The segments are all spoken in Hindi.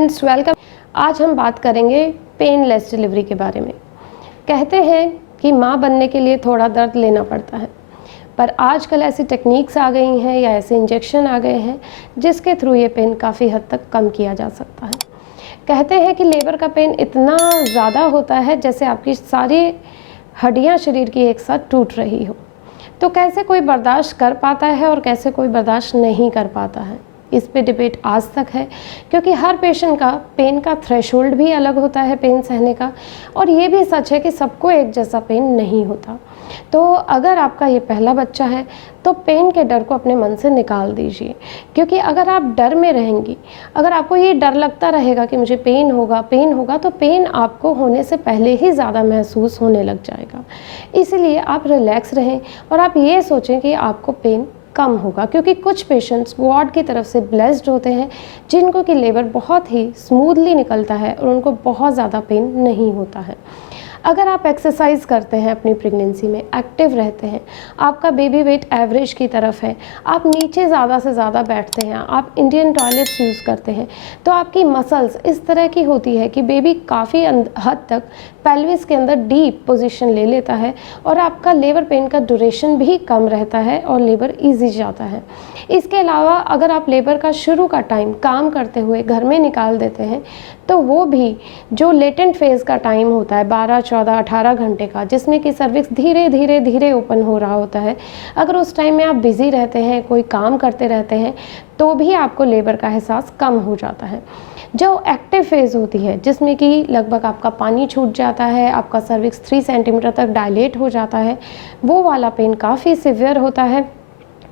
Friends, welcome. आज हम बात करेंगे पेनलेस डिलीवरी के बारे में। कहते हैं कि माँ बनने के लिए थोड़ा दर्द लेना पड़ता है, पर आजकल ऐसी टेक्निक्स आ गई हैं या ऐसे इंजेक्शन आ गए हैं जिसके थ्रू ये पेन काफ़ी हद तक कम किया जा सकता है। कहते हैं कि लेबर का पेन इतना ज़्यादा होता है जैसे आपकी सारी हड्डियाँ शरीर की एक साथ टूट रही हो। तो कैसे कोई बर्दाश्त कर पाता है और कैसे कोई बर्दाश्त नहीं कर पाता है, इस पे डिबेट आज तक है, क्योंकि हर पेशेंट का पेन का थ्रेशोल्ड भी अलग होता है पेन सहने का, और ये भी सच है कि सबको एक जैसा पेन नहीं होता। तो अगर आपका ये पहला बच्चा है तो पेन के डर को अपने मन से निकाल दीजिए, क्योंकि अगर आप डर में रहेंगी, अगर आपको ये डर लगता रहेगा कि मुझे पेन होगा, तो पेन आपको होने से पहले ही ज़्यादा महसूस होने लग जाएगा। इसलिए आप रिलैक्स रहें और आप ये सोचें कि आपको पेन कम होगा, क्योंकि कुछ पेशेंट्स गॉड की तरफ से ब्लेस्ड होते हैं जिनको कि लेबर बहुत ही स्मूथली निकलता है और उनको बहुत ज़्यादा पेन नहीं होता है। अगर आप एक्सरसाइज करते हैं, अपनी प्रेगनेंसी में एक्टिव रहते हैं, आपका बेबी वेट एवरेज की तरफ है, आप नीचे ज़्यादा से ज़्यादा बैठते हैं, आप इंडियन टॉयलेट्स यूज़ करते हैं, तो आपकी मसल्स इस तरह की होती है कि बेबी काफ़ी हद तक पेल्विस के अंदर डीप पोजीशन ले लेता है और आपका लेबर पेन का ड्यूरेशन भी कम रहता है और लेबर ईजी जाता है। इसके अलावा अगर आप लेबर का शुरू का टाइम काम करते हुए घर में निकाल देते हैं तो वो भी जो लेटेंट फेज़ का टाइम होता है 12, 14, 18 घंटे का, जिसमें कि सर्विक्स धीरे धीरे ओपन हो रहा होता है, अगर उस टाइम में आप बिज़ी रहते हैं, कोई काम करते रहते हैं, तो भी आपको लेबर का एहसास कम हो जाता है। जो एक्टिव फेज़ होती है जिसमें कि लगभग आपका पानी छूट जाता है, आपका सर्विक्स 3 सेंटीमीटर तक डायलेट हो जाता है, वो वाला पेन काफ़ी सिवियर होता है।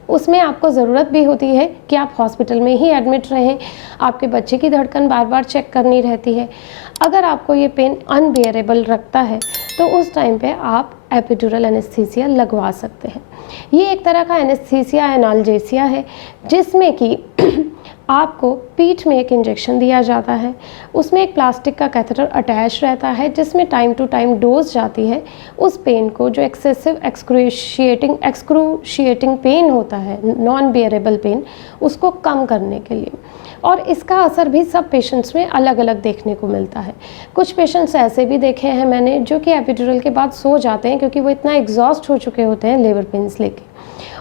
उसमें आपको ज़रूरत भी होती है कि आप हॉस्पिटल में ही एडमिट रहें, आपके बच्चे की धड़कन बार बार चेक करनी रहती है। अगर आपको ये पेन अनबियरेबल रखता है तो उस टाइम पे आप एपिड्यूरल एनेस्थीसिया लगवा सकते हैं। ये एक तरह का एनेस्थीसिया एनाल्जेसिया है जिसमें कि आपको पीठ में एक इंजेक्शन दिया जाता है, उसमें एक प्लास्टिक का कैथेटर अटैच रहता है जिसमें टाइम टू टाइम डोज जाती है उस पेन को, जो एक्सेसिव एक्सक्रूशिएटिंग पेन होता है, नॉन बियरेबल पेन, उसको कम करने के लिए। और इसका असर भी सब पेशेंट्स में अलग अलग देखने को मिलता है। कुछ पेशेंट्स ऐसे भी देखे हैं मैंने जो कि एपिड्यूरल के बाद सो जाते हैं क्योंकि वो इतना एग्जॉस्ट हो चुके होते हैं लेबर पेन्स लेके।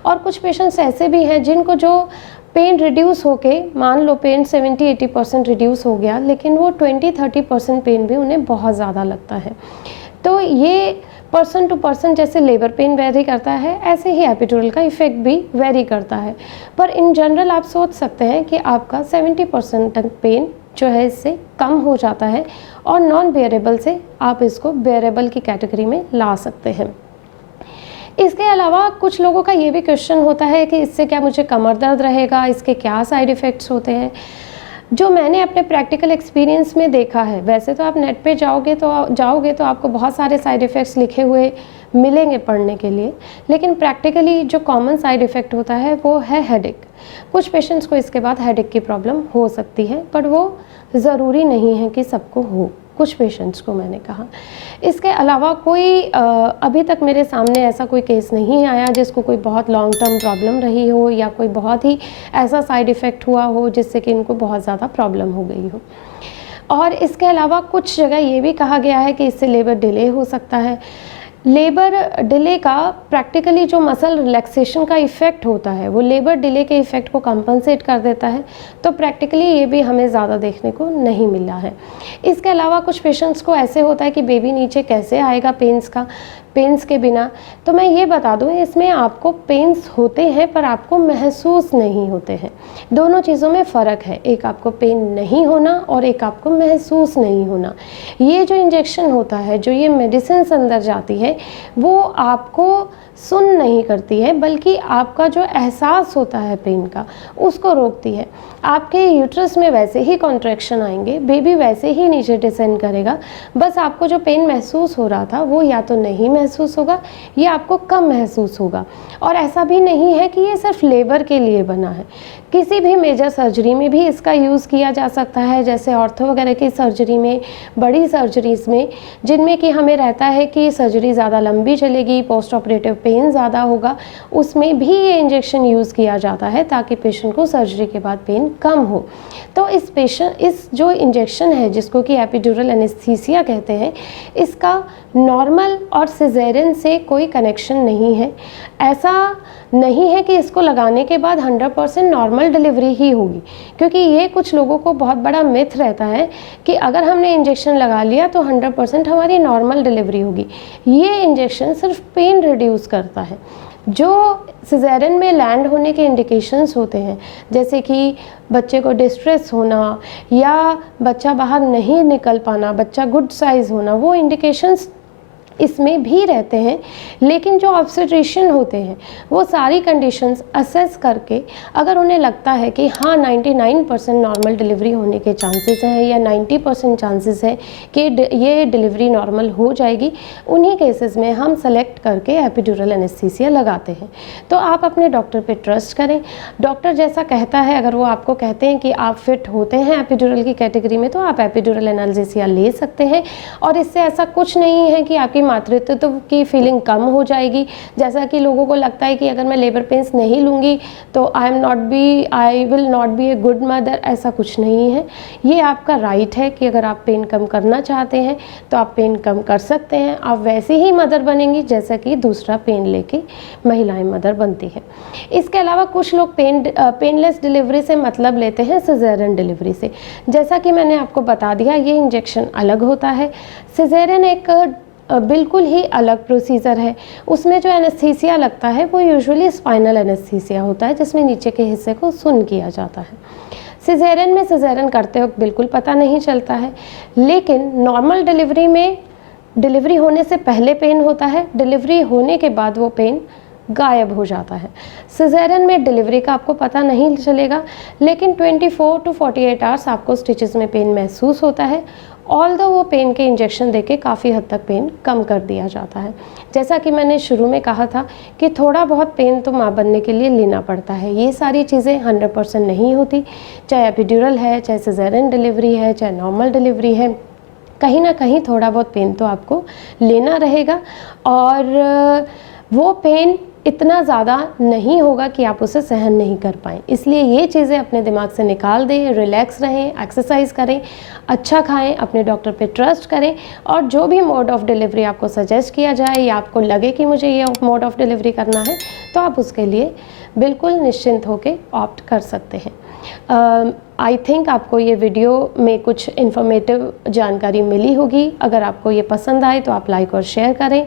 और कुछ पेशेंट्स ऐसे भी हैं जिनको जो पेन रिड्यूस होके, मान लो पेन 70-80% रिड्यूस हो गया, लेकिन वो 20-30% पेन भी उन्हें बहुत ज़्यादा लगता है। तो ये पर्सन टू पर्सन जैसे लेबर पेन वेरी करता है, ऐसे ही एपिड्यूरल का इफ़ेक्ट भी वेरी करता है। पर इन जनरल आप सोच सकते हैं कि आपका 70% तक पेन जो है इससे कम हो जाता है और नॉन बेयरेबल से आप इसको बेयरेबल की कैटेगरी में ला सकते हैं। इसके अलावा कुछ लोगों का ये भी क्वेश्चन होता है कि इससे क्या मुझे कमर दर्द रहेगा, इसके क्या साइड इफ़ेक्ट्स होते हैं। जो मैंने अपने प्रैक्टिकल एक्सपीरियंस में देखा है, वैसे तो आप नेट पे जाओगे तो आपको बहुत सारे साइड इफ़ेक्ट्स लिखे हुए मिलेंगे पढ़ने के लिए, लेकिन प्रैक्टिकली जो कॉमन साइड इफ़ेक्ट होता है वो है हेडेक। कुछ पेशेंट्स को इसके बाद हेडेक की प्रॉब्लम हो सकती है, पर वो ज़रूरी नहीं है कि सबको हो, कुछ पेशेंट्स को मैंने कहा। इसके अलावा कोई अभी तक मेरे सामने ऐसा कोई केस नहीं आया जिसको कोई बहुत लॉन्ग टर्म प्रॉब्लम रही हो या कोई बहुत ही ऐसा साइड इफ़ेक्ट हुआ हो जिससे कि इनको बहुत ज़्यादा प्रॉब्लम हो गई हो। और इसके अलावा कुछ जगह ये भी कहा गया है कि इससे लेबर डिले हो सकता है। लेबर डिले का प्रैक्टिकली जो मसल रिलैक्सेशन का इफ़ेक्ट होता है वो लेबर डिले के इफ़ेक्ट को कंपनसेट कर देता है, तो प्रैक्टिकली ये भी हमें ज़्यादा देखने को नहीं मिला है। इसके अलावा कुछ पेशेंट्स को ऐसे होता है कि बेबी नीचे कैसे आएगा पेन्स के बिना, तो मैं ये बता दूँ, इसमें आपको पेन्स होते हैं पर आपको महसूस नहीं होते हैं। दोनों चीज़ों में फ़र्क है, एक आपको पेन नहीं होना और एक आपको महसूस नहीं होना। ये जो इंजेक्शन होता है, जो ये मेडिसिन अंदर जाती है, वो आपको सुन नहीं करती है, बल्कि आपका जो एहसास होता है पेन का उसको रोकती है। आपके यूट्रस में वैसे ही कॉन्ट्रैक्शन आएंगे, बेबी वैसे ही नीचे डिसेंड करेगा, बस आपको जो पेन महसूस हो रहा था वो या तो नहीं महसूस महसूस होगा या आपको कम महसूस होगा। और ऐसा भी नहीं है कि ये सिर्फ लेबर के लिए बना है, किसी भी मेजर सर्जरी में भी इसका यूज़ किया जा सकता है, जैसे ऑर्थो वगैरह की सर्जरी में, बड़ी सर्जरीज़ में, जिनमें कि हमें रहता है कि सर्जरी ज़्यादा लंबी चलेगी, पोस्ट ऑपरेटिव पेन ज़्यादा होगा, उसमें भी ये इंजेक्शन यूज़ किया जाता है ताकि पेशेंट को सर्जरी के बाद पेन कम हो। तो इस जो इंजेक्शन है जिसको कि एपिड्यूरल एनेस्थीसिया कहते हैं, इसका नॉर्मल और सिजेरियन से कोई कनेक्शन नहीं है। ऐसा नहीं है कि इसको लगाने के बाद 100% नॉर्मल डिलीवरी ही होगी, क्योंकि ये कुछ लोगों को बहुत बड़ा मिथ रहता है कि अगर हमने इंजेक्शन लगा लिया तो 100% हमारी नॉर्मल डिलीवरी होगी। ये इंजेक्शन सिर्फ पेन रिड्यूस करता है। जो सिजेरियन में लैंड होने के इंडिकेशंस होते हैं, जैसे कि बच्चे को डिस्ट्रेस होना या बच्चा बाहर नहीं निकल पाना, बच्चा गुड साइज़ होना, वो इंडिकेशंस इसमें भी रहते हैं। लेकिन जो ऑब्स्टेट्रिशियन होते हैं वो सारी कंडीशंस असेस करके अगर उन्हें लगता है कि हाँ 99% नॉर्मल डिलीवरी होने के चांसेस हैं या 90% चांसेस है कि ये डिलीवरी नॉर्मल हो जाएगी, उन्हीं केसेस में हम सेलेक्ट करके एपिड्यूरल एनेस्थीसिया लगाते हैं। तो आप अपने डॉक्टर पे ट्रस्ट करें। डॉक्टर जैसा कहता है, अगर वो आपको कहते हैं कि आप फिट होते हैं एपिड्यूरल की कैटेगरी में, तो आप एपिड्यूरल एनाल्जेसिया ले सकते हैं। और इससे ऐसा कुछ नहीं है कि आपकी मातृत्व की फीलिंग कम हो जाएगी। जैसा कि लोगों को लगता है कि अगर मैं लेबर पेन्स नहीं लूँगी तो I will not be a good mother, ऐसा कुछ नहीं है। ये आपका राइट है कि अगर आप पेन कम करना चाहते हैं तो आप पेन कम कर सकते हैं। आप वैसे ही मदर बनेंगी जैसा कि दूसरा पेन लेके महिलाएं मदर बनती हैं। इसके अलावा कुछ लोग पेनलेस डिलीवरी से मतलब लेते हैं सिजेरियन डिलीवरी से। जैसा कि मैंने आपको बता दिया, ये इंजेक्शन अलग होता है। सिजेरियन एक बिल्कुल ही अलग प्रोसीजर है। उसमें जो एनेस्थीसिया लगता है वो यूजुअली स्पाइनल एनेस्थीसिया होता है, जिसमें नीचे के हिस्से को सुन्न किया जाता है। सिजेरियन में सिजेरियन करते वक्त बिल्कुल पता नहीं चलता है, लेकिन नॉर्मल डिलीवरी में डिलीवरी होने से पहले पेन होता है, डिलीवरी होने के बाद वो पेन गायब हो जाता है। सिजेरियन में डिलीवरी का आपको पता नहीं चलेगा, लेकिन 24 to 48 आवर्स आपको स्टिचेस में पेन महसूस होता है। ऑल्दो वो पेन के इंजेक्शन देके काफ़ी हद तक पेन कम कर दिया जाता है। जैसा कि मैंने शुरू में कहा था कि थोड़ा बहुत पेन तो माँ बनने के लिए लेना पड़ता है। ये सारी चीज़ें 100% नहीं होती, चाहे एपिड्यूरल है, चाहे सिजेरियन डिलीवरी है, चाहे नॉर्मल डिलीवरी है, कहीं ना कहीं थोड़ा बहुत पेन तो आपको लेना रहेगा। और वो पेन इतना ज़्यादा नहीं होगा कि आप उसे सहन नहीं कर पाएँ। इसलिए ये चीज़ें अपने दिमाग से निकाल दें, रिलैक्स रहें, एक्सरसाइज करें, अच्छा खाएं, अपने डॉक्टर पे ट्रस्ट करें, और जो भी मोड ऑफ़ डिलीवरी आपको सजेस्ट किया जाए या आपको लगे कि मुझे ये मोड ऑफ़ डिलीवरी करना है, तो आप उसके लिए बिल्कुल निश्चिंत होकर ऑप्ट कर सकते हैं। आई थिंक आपको ये वीडियो में कुछ इन्फॉर्मेटिव जानकारी मिली होगी। अगर आपको ये पसंद आए तो आप लाइक और शेयर करें।